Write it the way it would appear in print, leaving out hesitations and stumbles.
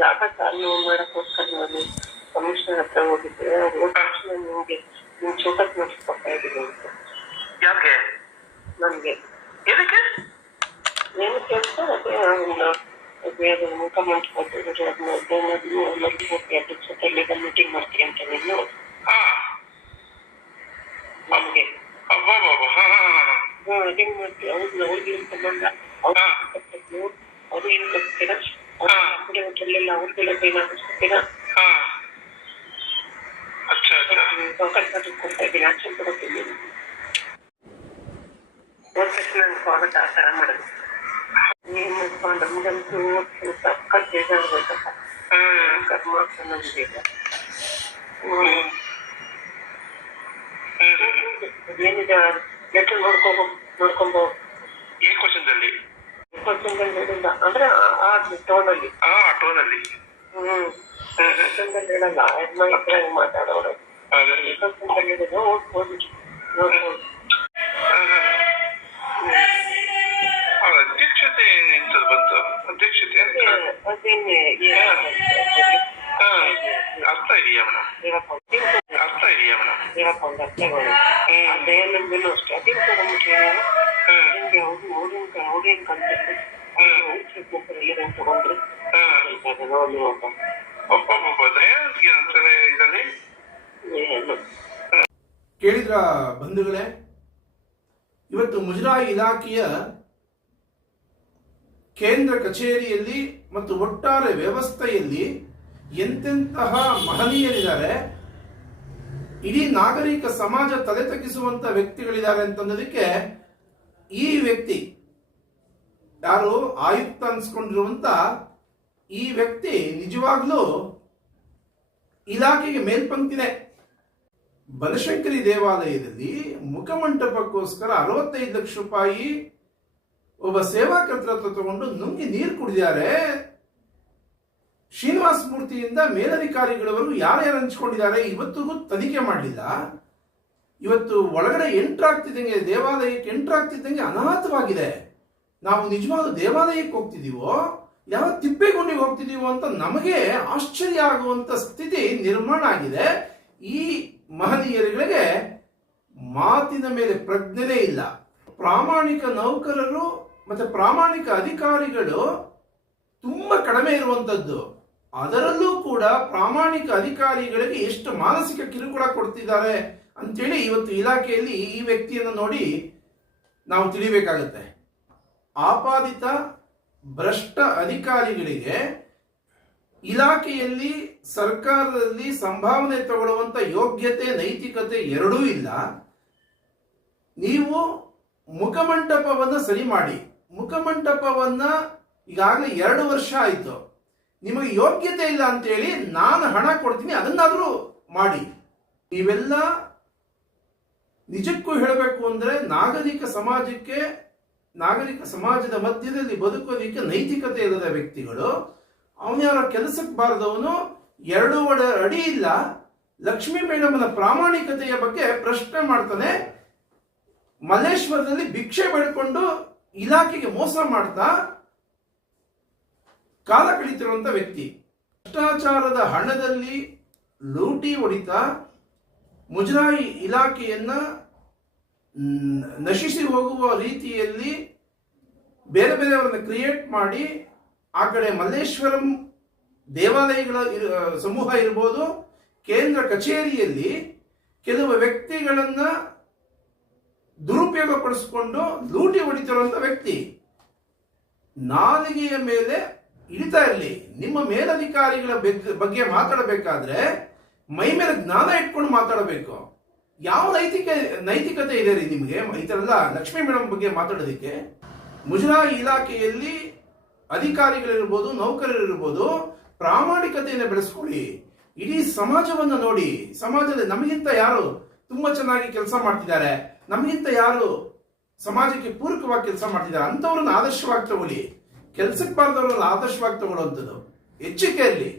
ಜಾಗ ಚಾಲೂ ಮಾಡೋಕ್ಕೋಸ್ಕರ ನಾನು ಕಮಿಷನರ್ ಹತ್ರ ಹೋಗಿದ್ದೆ. ನಿಮಗೆ ನಿಮ್ಮ ಚೌಕಟ್ ನೋಡ್ಸ್ಕೊಡ್ತಾ ಇದ್ದೀನಿ ಅಂತ. ಯಾಕೆ? ನನಗೆ ಏನಕ್ಕೆ ಏನು ಕೆಲಸ ಅದೇ ಮುಖ ಮಾಡ್ಕೊಳ್ತಿದ್ರು. ಅದನ್ನ ಹೋಗಿ ಅದ್ರ ಜೊತೆ ಲೀಗಲ್ ಮೀಟಿಂಗ್ ಮಾಡ್ತೀನಿ ಅಂತ ನೀನು ನಮಗೆ ಹೆಂಗ್ ಮಾಡ್ತೀವಿ? ಅವ್ರಿಗೆ ಅಂತ ಬಂದ ಅವ್ರು ಏನ್ ಕೊಡ್ತೀರಾ? ಹೋಟೆಲ್ಲೆಲ್ಲ ಅವ್ರಿಗೆಲ್ಲ ಏನಾಗಿಸ್ಕೊತೀರಾ? ಕೊಡ್ತಾ ಇದ್ದೀನಿ, ಆಕ್ಷನ್ ಕೊಡ್ತಿದ್ದೀನಿ. ನಾನು ಸ್ವಾಗತ ಆ ಥರ ಮಾಡೋದು. ನೀವು ನಮ್ಗಂತೂ ಸಕ್ಕ ಬೇಜಾರಾಗಬೇಕಪ್ಪ. ಕರ್ಮ ನಮ್ಗೆ ಏನಿದೆ ಲೆಟರ್ ನೋಡ್ಕೊಂಬೋ. ಏನ್ ಕ್ವಶನ್ದಲ್ಲಿ ಹೇಳಿಲ್ಲ ಅಂದ್ರೆ ಆ ಟೋನಲ್ಲಿ ಹೇಳಲ್ಲ. ಹೆಣ್ಮಕ್ಳ ಮಾತಾಡೋರು ಹೇಳಿದ್ರು ಓದ್ಬೋದು. ಅಧ್ಯಕ್ಷತೆ ಬಂತು. ಅಧ್ಯಕ್ಷತೆ ಅದೇನೆ ಅರ್ಥ ಇದೆಯಾ ಮೇಡಮ್? ಅರ್ಥ ಇದೆಯಾ ಮೇಡಮ್? ಹೇಳಕ್ಕೊಂದು ಅರ್ಥಗಳು ದಯಾನಂದನು ಅಷ್ಟೇ. ಅದೇ ತಗೊಂಡ್ಬಿಟ್ರೆ ಅವ್ರೇನ್ ಕಲ್ತಿದ್ರು ಏನೇನು ತಗೊಂಡ್ರು ಕೇಳಿದ್ರ ಬಂಧುಗಳೇ, ಇವತ್ತು ಮುಜರಾಯಿ ಇಲಾಖೆಯ ಕೇಂದ್ರ ಕಚೇರಿಯಲ್ಲಿ ಮತ್ತು ಒಟ್ಟಾರೆ ವ್ಯವಸ್ಥೆಯಲ್ಲಿ ಎಂತೆಂತಹ ಮಹನೀಯರಿದ್ದಾರೆ, ಇಡೀ ನಾಗರಿಕ ಸಮಾಜ ತಲೆ ತಗ್ಗಿಸುವಂತ ವ್ಯಕ್ತಿಗಳಿದ್ದಾರೆ ಅಂತನ್ನೋದಕ್ಕೆ ಈ ವ್ಯಕ್ತಿ ಯಾರು ಆಯುಕ್ತ ಅನ್ಸ್ಕೊಂಡಿರುವಂತ ಈ ವ್ಯಕ್ತಿ ನಿಜವಾಗ್ಲೂ ಇಲಾಖೆಗೆ ಮೇಲ್ಪಂಕ್ತಿನೇ. ಬನಶಂಕರಿ ದೇವಾಲಯದಲ್ಲಿ ಮುಖಮಂಟಪಕ್ಕೋಸ್ಕರ 65 ಲಕ್ಷ ರೂಪಾಯಿ ಒಬ್ಬ ಸೇವಾಕರ್ತರ ಹತ್ರ ತಗೊಂಡು ನುಂಗಿ ನೀರು ಕುಡಿದಿದ್ದಾರೆ. ಶ್ರೀನಿವಾಸ ಮೂರ್ತಿಯಿಂದ ಮೇಲಧಿಕಾರಿಗಳವರು ಯಾರ್ಯಾರು ಹಂಚ್ಕೊಂಡಿದ್ದಾರೆ ಇವತ್ತಿಗೂ ತನಿಖೆ ಮಾಡಲಿಲ್ಲ. ಇವತ್ತು ಒಳಗಡೆ ಎಂಟ್ರಾಗ್ತಿದ್ದಂಗೆ, ದೇವಾಲಯಕ್ಕೆ ಎಂಟ್ರಾಗ್ತಿದ್ದಂಗೆ ಅನಾಥವಾಗಿದೆ. ನಾವು ನಿಜವಾದ ದೇವಾಲಯಕ್ಕೆ ಹೋಗ್ತಿದೀವೋ ಯಾವ ತಿಪ್ಪೇಗುಂಡಿಗೆ ಹೋಗ್ತಿದೀವೋ ಅಂತ ನಮಗೆ ಆಶ್ಚರ್ಯ ಆಗುವಂತ ಸ್ಥಿತಿ ನಿರ್ಮಾಣ ಆಗಿದೆ. ಈ ಮಹನೀಯರುಗಳಿಗೆ ಮಾತಿನ ಮೇಲೆ ಪ್ರಜ್ಞೆನೇ ಇಲ್ಲ. ಪ್ರಾಮಾಣಿಕ ನೌಕರರು ಮತ್ತೆ ಪ್ರಾಮಾಣಿಕ ಅಧಿಕಾರಿಗಳು ತುಂಬಾ ಕಡಿಮೆ ಇರುವಂತದ್ದು. ಅದರಲ್ಲೂ ಕೂಡ ಪ್ರಾಮಾಣಿಕ ಅಧಿಕಾರಿಗಳಿಗೆ ಎಷ್ಟು ಮಾನಸಿಕ ಕಿರುಕುಳ ಕೊಡ್ತಿದ್ದಾರೆ ಅಂತೇಳಿ ಇವತ್ತು ಇಲಾಖೆಯಲ್ಲಿ ಈ ವ್ಯಕ್ತಿಯನ್ನು ನೋಡಿ ನಾವು ತಿಳಿಬೇಕಾಗತ್ತೆ. ಆಪಾದಿತ ಭ್ರಷ್ಟ ಅಧಿಕಾರಿಗಳಿಗೆ ಇಲಾಖೆಯಲ್ಲಿ ಸರ್ಕಾರದಲ್ಲಿ ಸಂಭಾವನೆ ತಗೊಳ್ಳುವಂತ ಯೋಗ್ಯತೆ ನೈತಿಕತೆ ಎರಡೂ ಇಲ್ಲ. ನೀವು ಮುಖಮಂಟಪವನ್ನ ಸರಿ ಮಾಡಿ, ಮುಖಮಂಟಪವನ್ನ ಈಗಾಗಲೇ 2 ವರ್ಷ ಆಯಿತು, ನಿಮಗೆ ಯೋಗ್ಯತೆ ಇಲ್ಲ ಅಂತೇಳಿ ನಾನು ಹಣ ಕೊಡ್ತೀನಿ, ಅದನ್ನಾದ್ರೂ ಮಾಡಿ. ಇವೆಲ್ಲ ನಿಜಕ್ಕೂ ಹೇಳಬೇಕು ಅಂದ್ರೆ ನಾಗರಿಕ ಸಮಾಜದ ಮಧ್ಯದಲ್ಲಿ ಬದುಕೋದಿಕ್ಕೆ ನೈತಿಕತೆ ಇಲ್ಲದ ವ್ಯಕ್ತಿಗಳು. ಅವನ್ಯಾರ ಕೆಲಸಕ್ಕೆ ಬಾರದವನು, 2 ಅಡಿ ಇಲ್ಲ. ಲಕ್ಷ್ಮೀ ಮೇಡಮ್ನ ಪ್ರಾಮಾಣಿಕತೆಯ ಬಗ್ಗೆ ಪ್ರಶ್ನೆ ಮಾಡ್ತಾನೆ. ಮಲ್ಲೇಶ್ವರದಲ್ಲಿ ಭಿಕ್ಷೆ ಬೇಡ್ಕೊಂಡು ಇಲಾಖೆಗೆ ಮೋಸ ಮಾಡ್ತಾ ಕಾಲ ಕಳೀತಿರುವಂತ ವ್ಯಕ್ತಿ. ಭ್ರಷ್ಟಾಚಾರದ ಹಣದಲ್ಲಿ ಲೂಟಿ ಹೊಡಿತಾ ಮುಜರಾಯಿ ಇಲಾಖೆಯನ್ನ ನಶಿಸಿ ಹೋಗುವ ರೀತಿಯಲ್ಲಿ ಬೇರೆ ಬೇರೆಯವರನ್ನ ಕ್ರಿಯೇಟ್ ಮಾಡಿ, ಆ ಕಡೆ ಮಲ್ಲೇಶ್ವರಂ ದೇವಾಲಯಗಳ ಸಮೂಹ ಇರ್ಬೋದು, ಕೇಂದ್ರ ಕಚೇರಿಯಲ್ಲಿ ಕೆಲವು ವ್ಯಕ್ತಿಗಳನ್ನ ದುರುಪಯೋಗ ಪಡಿಸಿಕೊಂಡು ಲೂಟಿ ಹೊಡಿತಿರುವಂತ ವ್ಯಕ್ತಿ. ನಾಲಿಗೆಯ ಮೇಲೆ ಇಳಿತಾ ಇರಲಿ. ನಿಮ್ಮ ಮೇಲಧಿಕಾರಿಗಳ ಬಗ್ಗೆ ಮಾತಾಡಬೇಕಾದ್ರೆ ಮೈ ಮೇಲೆ ಜ್ಞಾನ ಇಟ್ಕೊಂಡು ಮಾತಾಡಬೇಕು. ಯಾವ ನೈತಿಕತೆ ಇದೆ ರೀ ನಿಮಗೆ ಈ ತರ ಎಲ್ಲ ಲಕ್ಷ್ಮೀ ಮೇಡಮ್ ಬಗ್ಗೆ ಮಾತಾಡೋದಕ್ಕೆ? ಮುಜರಾಯಿ ಇಲಾಖೆಯಲ್ಲಿ ಅಧಿಕಾರಿಗಳಿರ್ಬೋದು, ನೌಕರರಿರ್ಬೋದು, ಪ್ರಾಮಾಣಿಕತೆಯನ್ನು ಬೆಳೆಸ್ಕೊಳ್ಳಿ. ಇಡೀ ಸಮಾಜವನ್ನು ನೋಡಿ. ಸಮಾಜದಲ್ಲಿ ನಮಗಿಂತ ಯಾರು ತುಂಬಾ ಚೆನ್ನಾಗಿ ಕೆಲಸ ಮಾಡ್ತಿದ್ದಾರೆ, ನಮಗಿಂತ ಯಾರು ಸಮಾಜಕ್ಕೆ ಪೂರಕವಾಗಿ ಕೆಲಸ ಮಾಡ್ತಿದ್ದಾರೆ ಅಂಥವ್ರನ್ನ ಆದರ್ಶವಾಗಿ ತಗೊಳ್ಳಿ. ಕೆಲ್ಸಕ್ಕೆ ಬಾರ್ದವ್ರನ್ನ ಆದರ್ಶವಾಗಿ ತಗೊಳ್ಳುವಂಥದ್ದು ಎಚ್ಚರಿಕೆಯಲ್ಲಿ